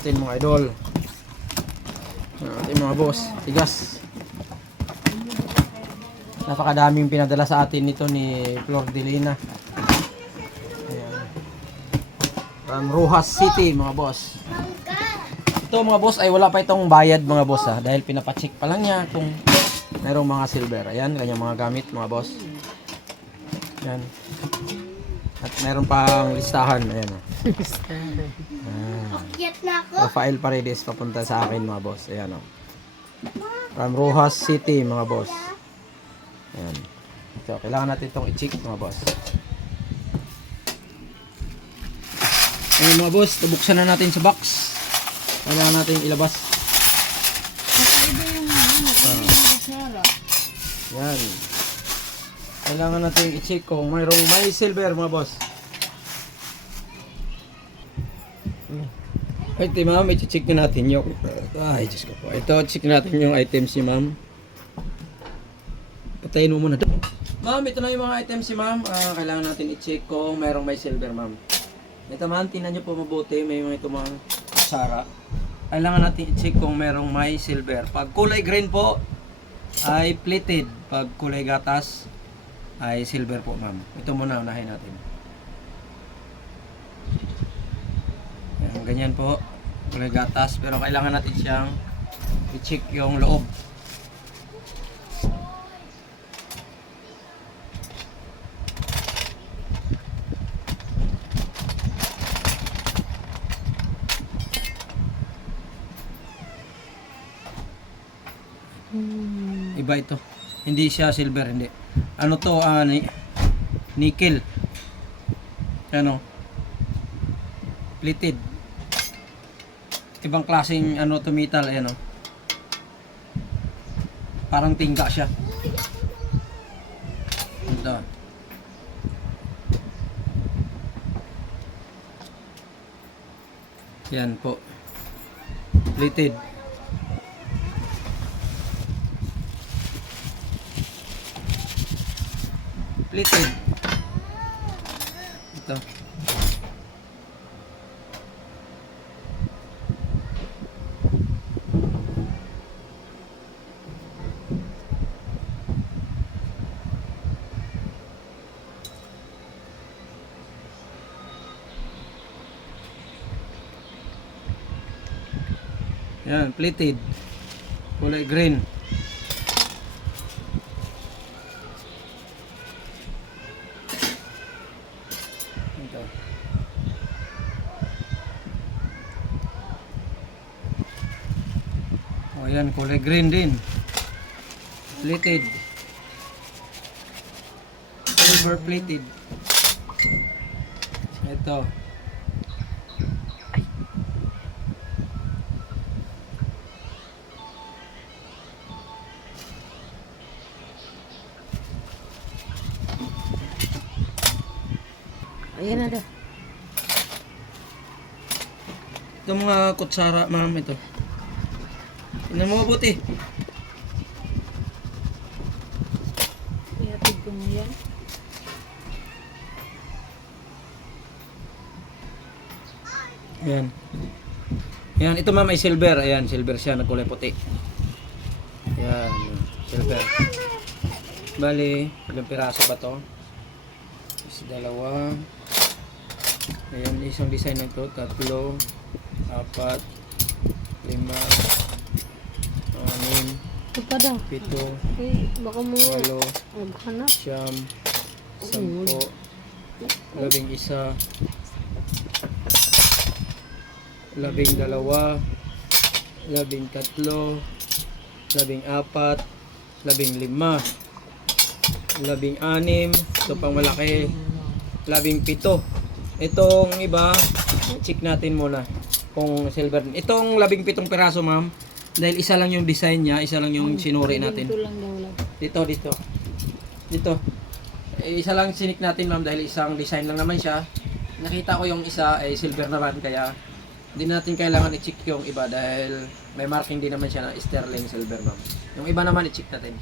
natin mga idol. Ating mga boss, tigas. Napakadaming pinadala sa atin nito ni Flor Delina. Ayan. From Rojas City mga boss. Ito mga boss ay wala pa itong bayad mga boss ha, dahil pinapacheck pa lang niya kung mayroong mga silver. Ayan, kanyang mga gamit mga boss. Ayan. At mayroon pang listahan. Ayan. Akyat na ako. Rafael Paredes papunta sa akin mga boss. Ayan o. From Rojas City mga boss. Ayan. So, kailangan natin itong i-check mga boss. Ayan mga boss, buksan na natin sa box. Kailangan natin ilabas. Ayan. Kailangan natin i-check kung mayroong may silver mga boss. Ito ma'am, i-check na natin yung Diyos ko po. Ito, check natin yung items ni ma'am. Patayin mo muna. Ma'am, ito na yung mga items si ma'am. Kailangan natin i-check kung mayroong may silver ma'am. Ito ma'am, tingnan nyo po mabuti. May mga ito mga kutsara. Kailangan natin i-check kung mayroong may silver. Pag kulay green po, ay plated. Pag kulay gatas, ay silver po ma'am. Ito muna, unahin natin. Yan, ganyan po. Kulay gatas. Pero kailangan natin siyang i-check yung loob. Iba ito. Hindi siya silver, hindi. Ano to? Nickel. Ano? Plated. Ibang klaseng ano to metal, ayan o. Parang tingga siya. Ito. Yan po. Plated. Plated. Ito. Yan, plated. Kulay green. Ito. Oh, yan, kulay green din. Plated. Silver plated. Ito. Ayan na daw. Ito mga kutsara, ma'am, ito. Tingnan mo mabuti. Ihatid ko mo yan. Ayan. Ayan, ito ma'am ay silver. Ayan, silver siya, nagkulay puti. Ayan, silver. Bali, ilang piraso ba to? Isa, dalawa. Ayan, isang design na to. 3, 4, 5, 6, 6, Ito pa daw. 7, Eh, baka mo 8, maghanap. 9, 10, 11, 12, 13, 14, 15, 16, ito pang malaki, 17. Itong iba, check natin muna kung silver. Itong 17 piraso ma'am, dahil isa lang yung design niya, isa lang yung sinuri natin. Ito lang daw lang. Dito. Isa lang sinik natin ma'am dahil isang design lang naman siya. Nakita ko yung isa ay silver naman, kaya hindi natin kailangan i-check yung iba dahil may marking din naman siya na sterling silver ma'am. Yung iba naman i-check natin.